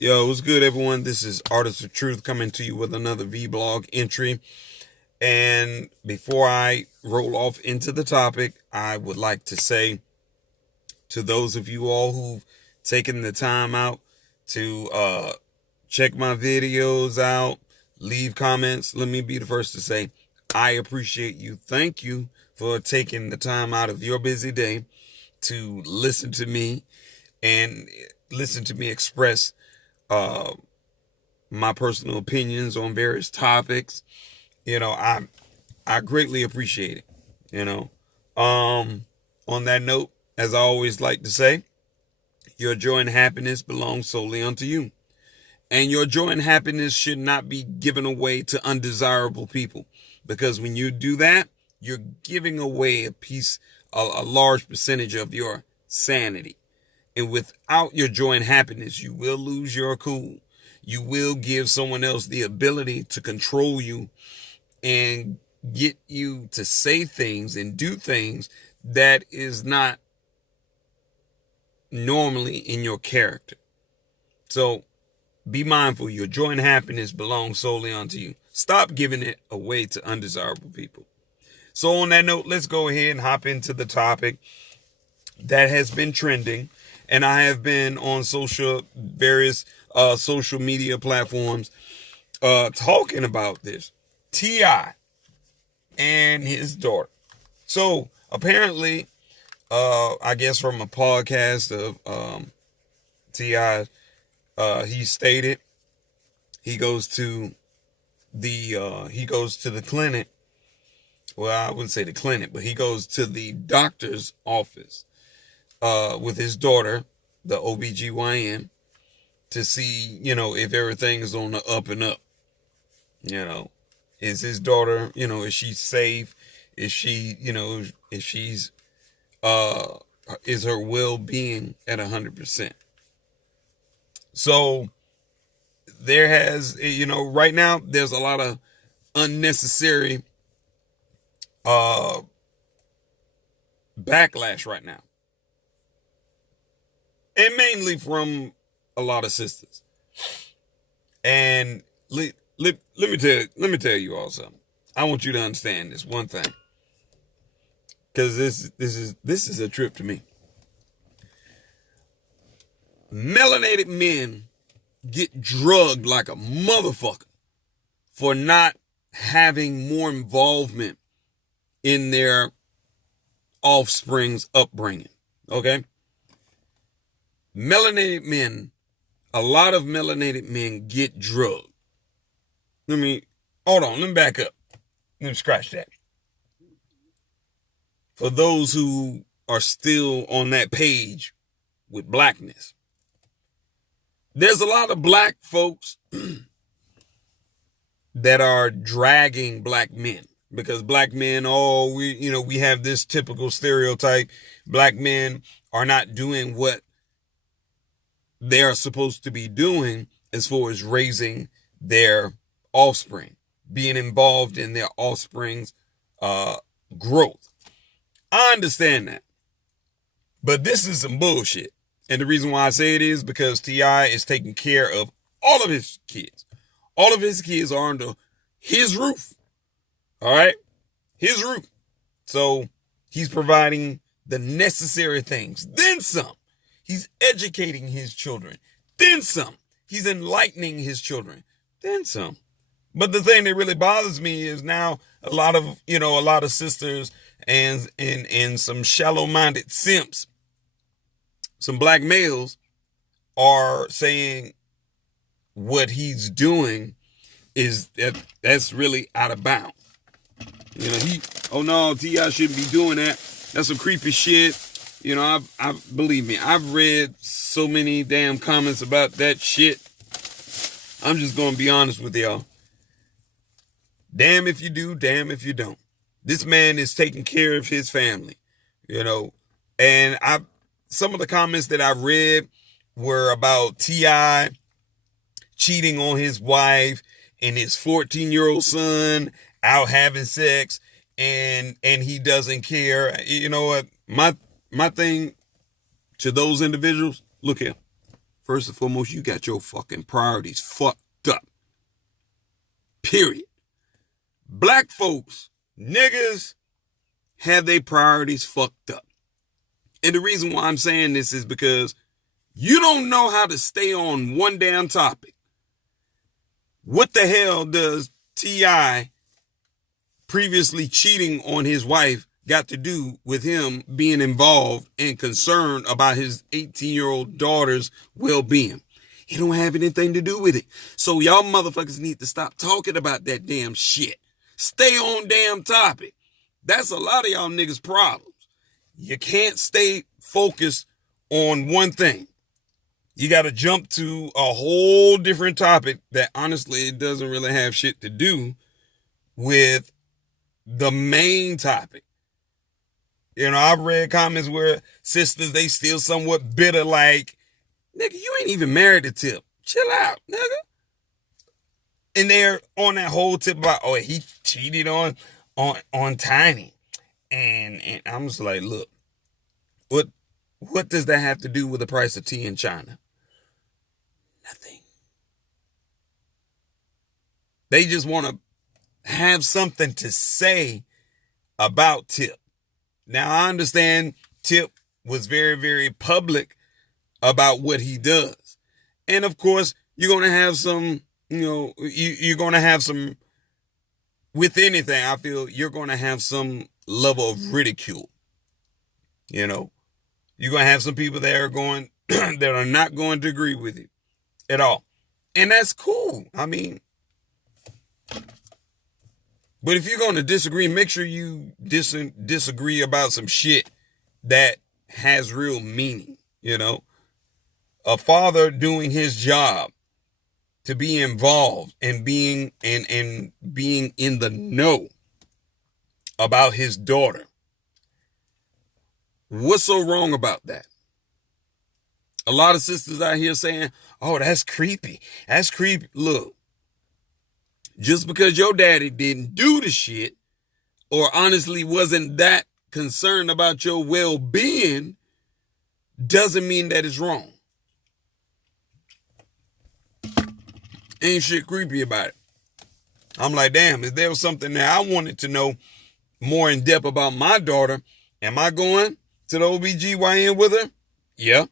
Yo, what's good, everyone? This is Artist of Truth coming to you with another vlog entry. And before I roll off into the topic, I would like to say to those of you all who've taken the time out to check my videos out, leave comments, let me be the first to say, I appreciate you. Thank you for taking the time out of your busy day to listen to me and listen to me express uh, my personal opinions on various topics. I greatly appreciate it. You know, on that note, as I always like to say, your joy and happiness belong solely unto you, and your joy and happiness should not be given away to undesirable people, because when you do that, you're giving away a large percentage of your sanity. And without your joy and happiness, you will lose your cool. You will give someone else the ability to control you and get you to say things and do things that is not normally in your character. So be mindful. Your joy and happiness belongs solely unto you. Stop giving it away to undesirable people. So on that note, let's go ahead and hop into the topic that has been trending. And I have been on various social media platforms talking about this. T.I. and his daughter. So apparently, I guess from a podcast of T.I., he stated he goes to the clinic. Well, I wouldn't say the clinic, but he goes to the doctor's office with his daughter, the OBGYN, to see, if everything is on the up and up. Is his daughter, is she safe? Is she, is her well-being at 100%? So there has, right now there's a lot of unnecessary backlash right now. And mainly from a lot of sisters. And let me tell you all something. I want you to understand this one thing, because this is a trip to me. Melanated men get drugged like a motherfucker for not having more involvement in their offspring's upbringing. Okay? A lot of melanated men get drugged. Let me back up. Let me scratch that. For those who are still on that page with blackness, there's a lot of black folks that are dragging black men, because black men, we have this typical stereotype. Black men are not doing what they are supposed to be doing as far as raising their offspring, being involved in their offspring's growth. I understand that, but this is some bullshit. And the reason why I say it is because T.I. is taking care of all of his kids. All of his kids are under his roof. All right? His roof. So he's providing the necessary things, then some. He's educating his children, then some. He's enlightening his children, then some. But the thing that really bothers me is now a lot of sisters and some shallow-minded simps, some black males, are saying what he's doing is that's really out of bounds. Oh no, T.I. shouldn't be doing that. That's some creepy shit. Believe me, I've read so many damn comments about that shit. I'm just gonna be honest with y'all. Damn if you do, damn if you don't. This man is taking care of his family, and some of the comments that I read were about T.I. cheating on his wife and his 14-year-old son out having sex, and he doesn't care. You know what? My thing to those individuals, look here. First and foremost, you got your fucking priorities fucked up. Period. Black folks, niggas, have their priorities fucked up. And the reason why I'm saying this is because you don't know how to stay on one damn topic. What the hell does T.I. previously cheating on his wife got to do with him being involved and concerned about his 18-year-old daughter's well-being? It don't have anything to do with it. So y'all motherfuckers need to stop talking about that damn shit. Stay on damn topic. That's a lot of y'all niggas' problems. You can't stay focused on one thing. You got to jump to a whole different topic that honestly it doesn't really have shit to do with the main topic. You know, I've read comments where sisters, they still somewhat bitter like, nigga, you ain't even married to Tip. Chill out, nigga. And they're on that whole tip about, oh, he cheated on Tiny. And I'm just like, look, what does that have to do with the price of tea in China? Nothing. They just want to have something to say about Tip. Now, I understand Tip was very, very public about what he does. And of course, you're going to have some, you're going to have some, with anything, I feel you're going to have some level of ridicule. You're going to have some people that are going, that are not going to agree with you at all. And that's cool. I mean, but if you're going to disagree, make sure you disagree about some shit that has real meaning, A father doing his job to be involved and being in the know about his daughter. What's so wrong about that? A lot of sisters out here saying, oh, that's creepy. That's creepy. Look, just because your daddy didn't do the shit or honestly wasn't that concerned about your well-being doesn't mean that it's wrong. Ain't shit creepy about it. I'm like, damn, if there was something that I wanted to know more in depth about my daughter, am I going to the OBGYN with her? Yeah.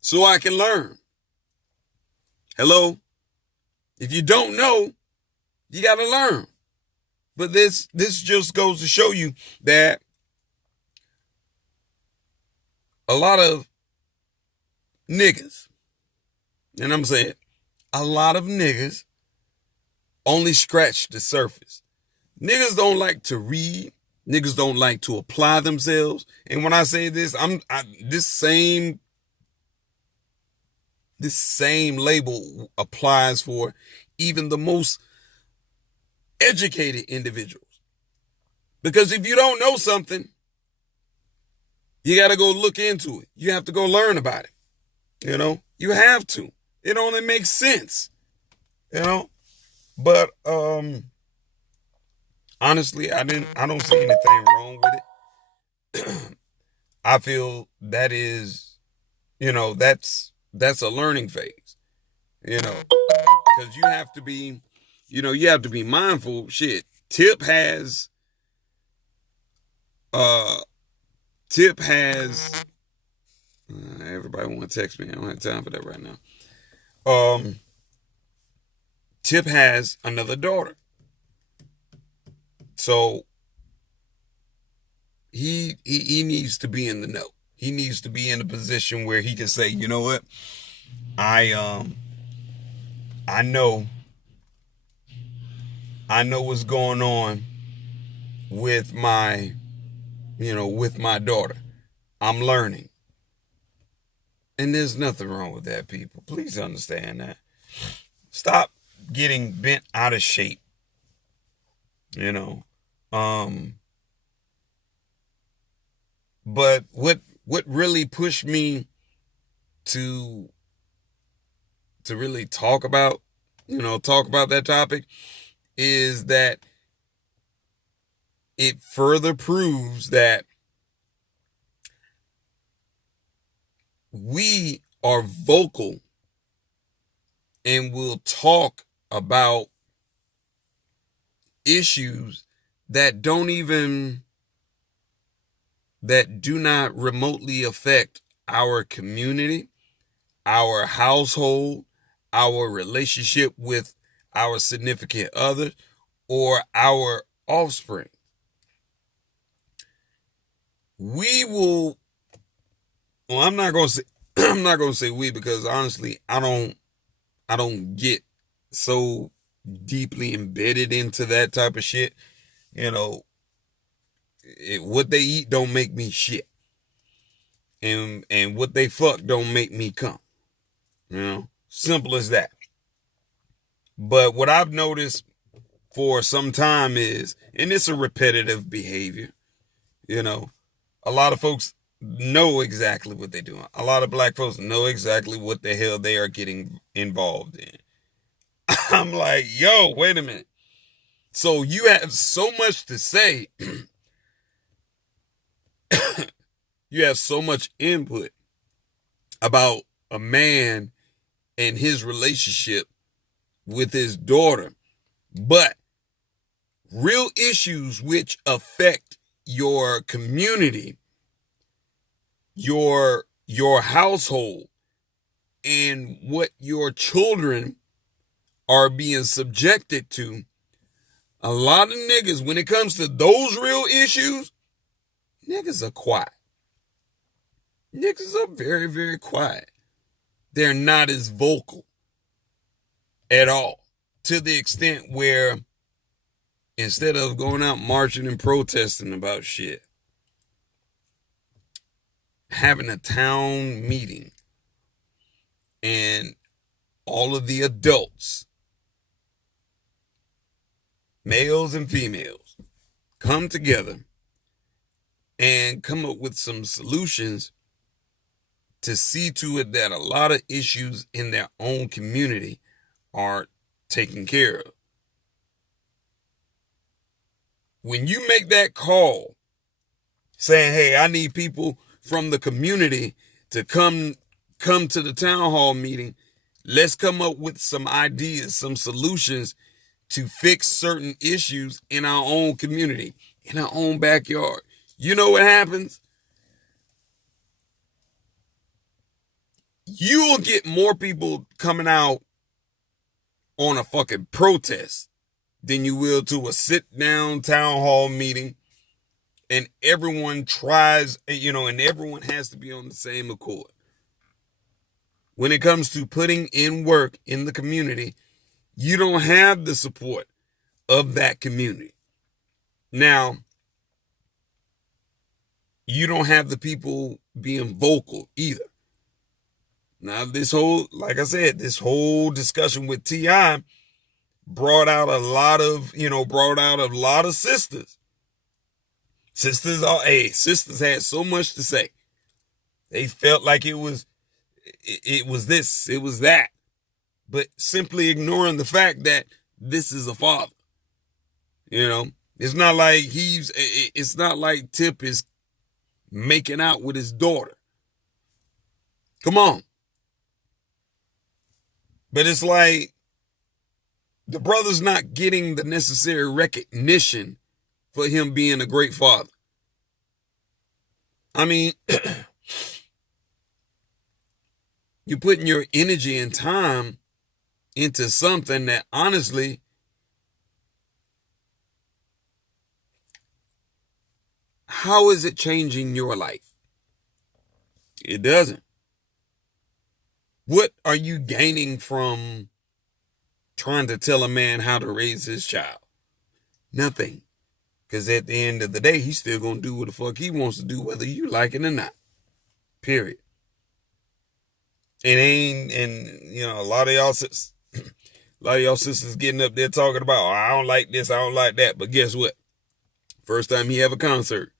So I can learn. Hello? If you don't know, you got to learn. But this just goes to show you that a lot of niggas, and I'm saying a lot of niggas only scratch the surface. Niggas don't like to read. Niggas don't like to apply themselves. And when I say this, this same label applies for even the most educated individuals. Because if you don't know something, you got to go look into it. You have to go learn about it. You have to. It only makes sense. But honestly, I don't see anything wrong with it. I feel that is, that's a learning phase. Because you have to be, you have to be mindful. Shit, Tip has everybody want to text me. I don't have time for that right now. Tip has another daughter. So he needs to be in the know. He needs to be in a position where he can say, you know what? I know what's going on with my daughter. I'm learning. And there's nothing wrong with that, people. Please understand that. Stop getting bent out of shape. But what really pushed me to really talk about that topic is that it further proves that we are vocal and will talk about issues that do not remotely affect our community, our household, our relationship with our significant other, or our offspring. We will, well, I'm not gonna say I'm not gonna say we, because honestly, I don't get so deeply embedded into that type of shit. You know, what they eat don't make me shit. And what they fuck don't make me come. You know, simple as that. But what I've noticed for some time is, and it's a repetitive behavior, you know, a lot of folks know exactly what they're doing. A lot of black folks know exactly what the hell they are getting involved in. I'm like, yo, wait a minute. So you have so much to say. You have so much input about a man and his relationship with his daughter, but real issues which affect your community, your household, and what your children are being subjected to. A lot of niggas, when it comes to those real issues, niggas are quiet. Niggas are very, very quiet. They're not as vocal at all, to the extent where instead of going out marching and protesting about shit, having a town meeting and all of the adults, males and females, come together and come up with some solutions to see to it that a lot of issues in their own community are taken care of. When you make that call saying, hey, I need people from the community to come to the town hall meeting, let's come up with some ideas, some solutions to fix certain issues in our own community, in our own backyard. You know what happens? You will get more people coming out on a fucking protest than you will to a sit-down town hall meeting, and everyone tries, and everyone has to be on the same accord. When it comes to putting in work in the community, you don't have the support of that community. Now, you don't have the people being vocal either. Now, this whole discussion with T.I. brought out a lot of sisters. Sisters had so much to say. They felt like it was this, it was that, but simply ignoring the fact that this is a father. It's not like Tip is making out with his daughter. Come on. But it's like the brother's not getting the necessary recognition for him being a great father. I mean, you're putting your energy and time into something that honestly, how is it changing your life? It doesn't. What are you gaining from trying to tell a man how to raise his child? Nothing. Because at the end of the day, he's still going to do what the fuck he wants to do, whether you like it or not. Period. A lot of y'all sisters getting up there talking about, I don't like this, I don't like that. But guess what? First time he have a concert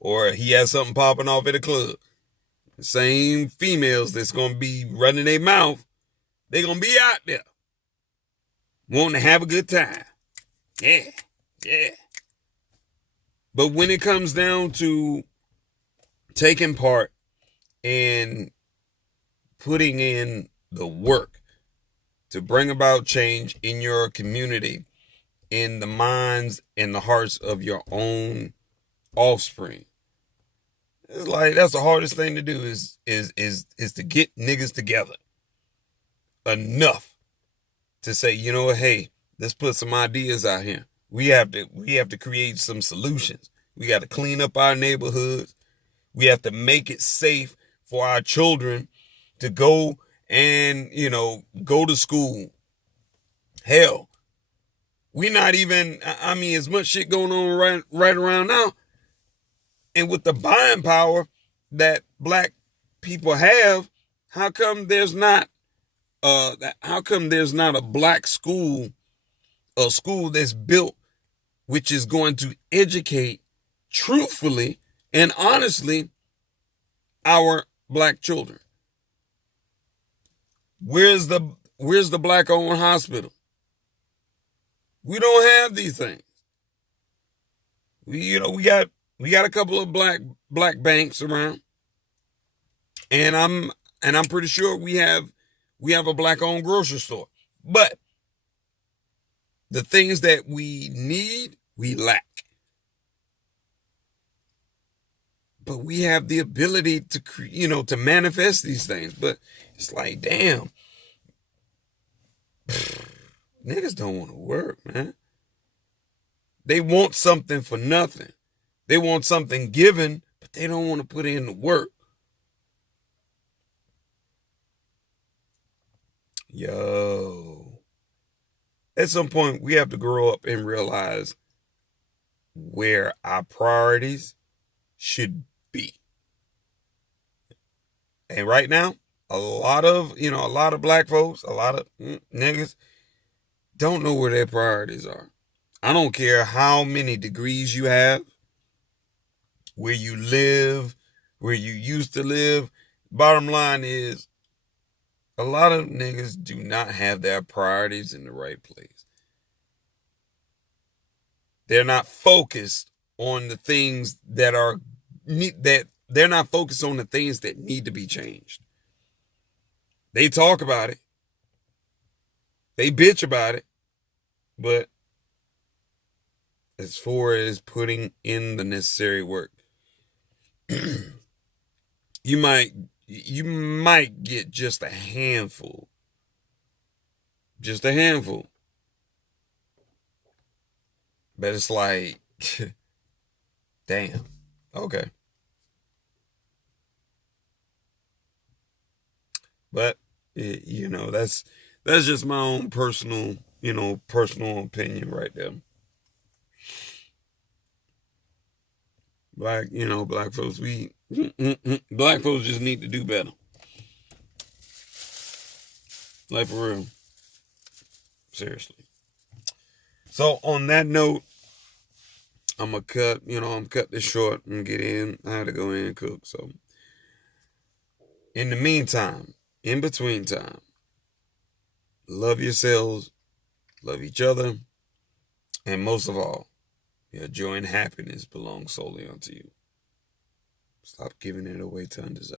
or he has something popping off at a club, the same females that's going to be running their mouth, they're going to be out there wanting to have a good time. Yeah. But when it comes down to taking part and putting in the work to bring about change in your community, in the minds and the hearts of your own offspring. It's like that's the hardest thing to do is to get niggas together enough to say, you know what, hey, let's put some ideas out here. We have to create some solutions. We got to clean up our neighborhoods. We have to make it safe for our children to go and, go to school. Hell, we not even, I mean, as much shit going on right around now. And with the buying power that black people have, how come there's not a black school, a school that's built which is going to educate truthfully and honestly our black children? Where's the black owned hospital? We don't have these things. We got a couple of black banks around, and I'm pretty sure we have a black owned grocery store. But the things that we need, we lack. But we have the ability to manifest these things. But it's like, damn, niggas don't want to work, man. They want something for nothing. They want something given, but they don't want to put in the work. Yo. At some point, we have to grow up and realize where our priorities should be. And right now, a lot of black folks, a lot of niggas don't know where their priorities are. I don't care how many degrees you have, where you live, where you used to live. Bottom line is, a lot of niggas do not have their priorities in the right place. They're not focused on the things that they're not focused on the things that need to be changed. They talk about it. They bitch about it. But as far as putting in the necessary work, you might get just a handful. Just a handful. But it's like, damn. Okay. But that's just my own personal opinion right there. Black folks, black folks just need to do better. Like, for real. Seriously. So on that note, I'm gonna cut this short and get in. I had to go in and cook. So in the meantime, in between time, love yourselves, love each other, and most of all, your joy and happiness belong solely unto you. Stop giving it away to undesirable.